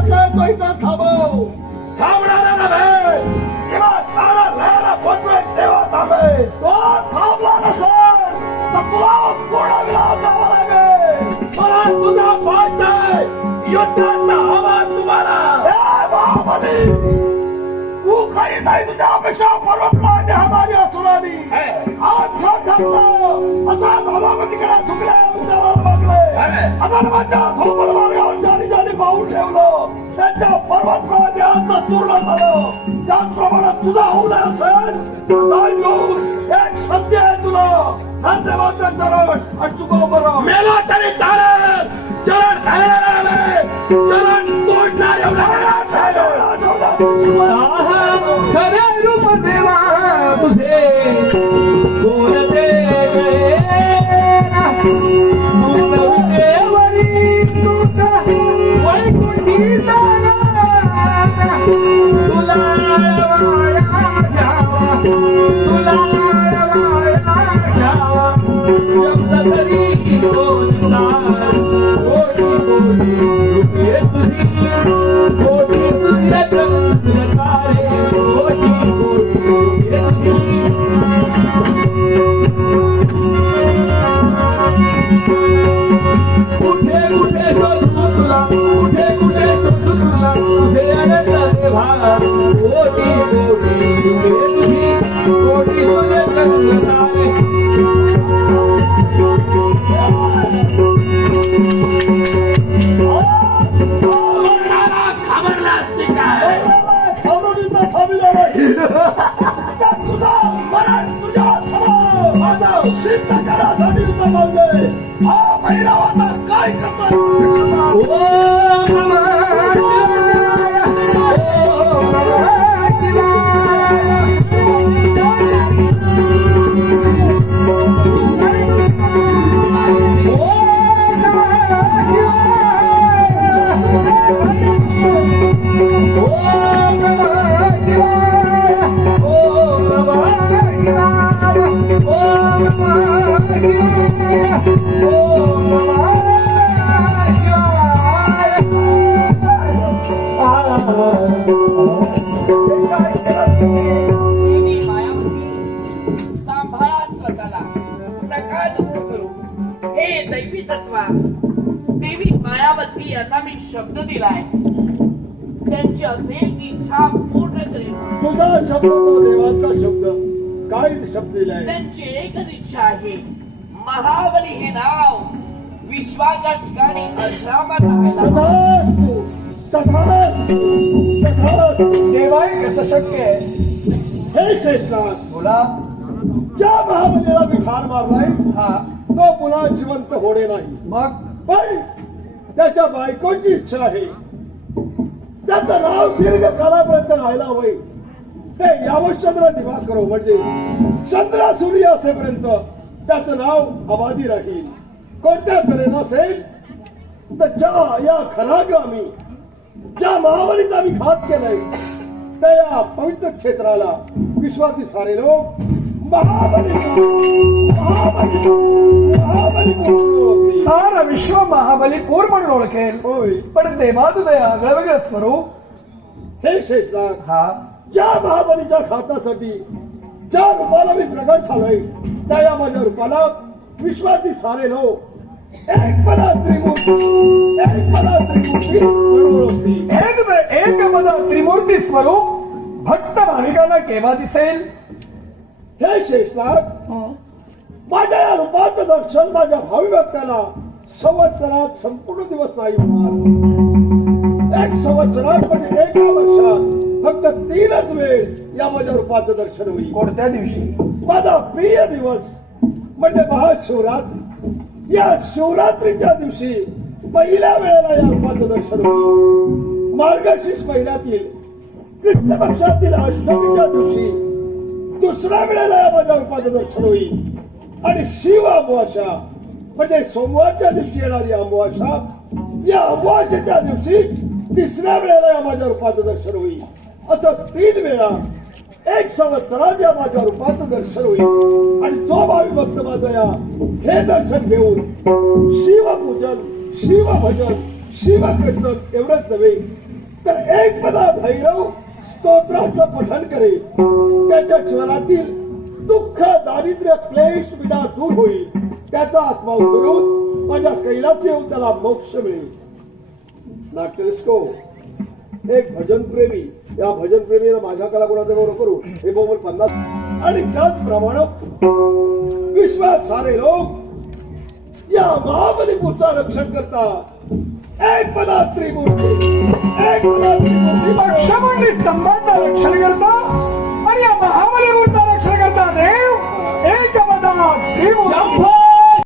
वाटलं तो इथं थांबव. थांबणारा नव्हे, तेव्हा सारा लयाला बोलतोय तेव्हा थांबे. तो थांबला नसेल तर तुला पूर्ण विराम द्यावा लागेल. मला तुझा पाय युद्धाचा आवाज तुम्हाला. हे महाबली, तू काही नाही तुझ्या अपेक्षा पर्वतराज हमारी असुरानी आज का ठरलं असा दादापतीकडे चुकले विचारायला लागले. अधर्माच्या खोपड मार्गावर जाणी जाणी पाहून ठेवलं. त्यांच्या पर्वतराज आज चूर्ण झालं. त्याचप्रमाणे तुझा होऊ नये असेल नाही दूर एक संधी आहे तुला. धन्यवाद चरण आणि तुझं बरं मेला तरी चालेल. चरण चरण तोडणार एवढा खरे रूप देवा तुझे कोण देवे देवरी तुझा वैकुंठी जाना तुला वाया जावा तुला वाया जावा शब्द तरी बोलणार कोटी कोटी रूपे तुझी कोटी सूर्य चंद्र तारे कोटी कोटी रूपे तुझी कुठे कुठे शोधू तुला कुठे कुठे शोधू तुला तुझे अनंत भाग कोटी कोटी रूपे तुझी कोटी सूर्य चंद्र तारे खबरलास की काय थांबवणीचा थांबला नाही. तुझा मरण तुझ्या समोर सिद्ध करण्यासाठी तुझं बोलले. हा भैरवाचा काय करणार ओम नमः शिवाय ओम नमः शिवाय देवी मायावती सांभाळा स्वतःला नका दुःख करू. हे दैवी तत्वा देवी मायावती यांना मी शब्द दिलाय. त्यांची असेल ती इच्छा पूर्ण करेल. तुझा शब्द तो देवाचा शब्द काय शब्द दिलाय. त्यांची एकच इच्छा आहे महाबली हे नाव विश्वाच्या ठिकाणी अजरामर राहायला. तथास्तु तथास्तु तथास्तु. देवाय कसं शक्य आहे हे शेषनाथ, बोला. ज्या महाबलीला मी ठार मारलाय हा तो पुन्हा जिवंत होणे नाही. मग पण त्याच्या बायकोची इच्छा आहे त्याचं नाव दीर्घकालापर्यंत राहायला हवंय. ते यावश्चंद्र दिवाकरो म्हणजे चंद्र सूर्य असेपर्यंत त्याचं नाव अबाधी राहील. कोणत्या तऱ्हेनं असेल तर ज्या या खराग्रामी ज्या महाबलीचा मी घात केलाय त्या या पवित्र क्षेत्राला विश्वासी सारे लोक महाबली महाबली महाबली म्हणून ओळखतील. सारा विश्व महाबली कोर म्हणून ओळखेल. होय. पण देवा तुझे आगळं वेगळं स्वरूप. हे शेषनाथ, हा ज्या महाबलीच्या खातासाठी ज्या रूपाला मी प्रगट झालोय त्या या माझ्या रूपाला विश्वातील सारे लोक एकपदा त्रिमूर्ती म्हणून ओळखतील. एक पद त्रिमूर्ती स्वरूप भक्त भाविकांना केव्हा दिसेल. हे शेषनाथ, माझ्या या रूपाचं दर्शन माझ्या भावी भक्ताला संवत्सरात संपूर्ण दिवस नाही होणार. एक संवत्सरात म्हणजे एका वर्षात फक्त 3च वेळ या माझ्या रूपाचं दर्शन होईल. कोणत्या दिवशी. माझा प्रिय दिवस म्हणजे महाशिवरात्री. या शिवरात्रीच्या दिवशी पहिल्या वेळेला या रूपाचं दर्शन होईल. मार्गशीर्ष महिन्यातील कृष्ण पक्षातील अष्टमीच्या दिवशी दुसऱ्या वेळेला या माझ्या रूपाचं दर्शन होईल. आणि शिव अमावास्या म्हणजे सोमवारच्या दिवशी येणारी अमावास्या, या अमावास्येच्या दिवशी तिसऱ्या वेळेला या माझ्या रूपाचं दर्शन होईल. असं 3 वेळा एक संवत्सरात या माझ्या रूपाचं दर्शन होईल. आणि जो भावी भक्त माझं या हे दर्शन घेऊन शिवपूजन, शिवभजन, शिवकीर्तन एवढंच नव्हे तर एक पदा भैरव स्तोत्राचं पठण करेल. त्याच्या जीवनातील दुःख दारिद्र्य क्लेश विडा दूर होईल. त्याचा आत्मा उतरून माझ्या कैलास येऊन त्याला मोक्ष मिळेल. नाट्यस्को एक भजन प्रेमी, या भजन प्रेमीला माझ्या कलागुणाचा गौरव करू हे बोल 50. आणि त्याचप्रमाणे विश्वात सारे लोक या महाबलीपूरचा रक्षण करतात. एक पदा त्रिमूर्ती, एक पदा त्रिमूर्ती पक्षामंडळी स्तंभांना रक्षण करता आणि या महाबलीपूरचं रक्षण करता देव एक पदा त्रिमूर्ती.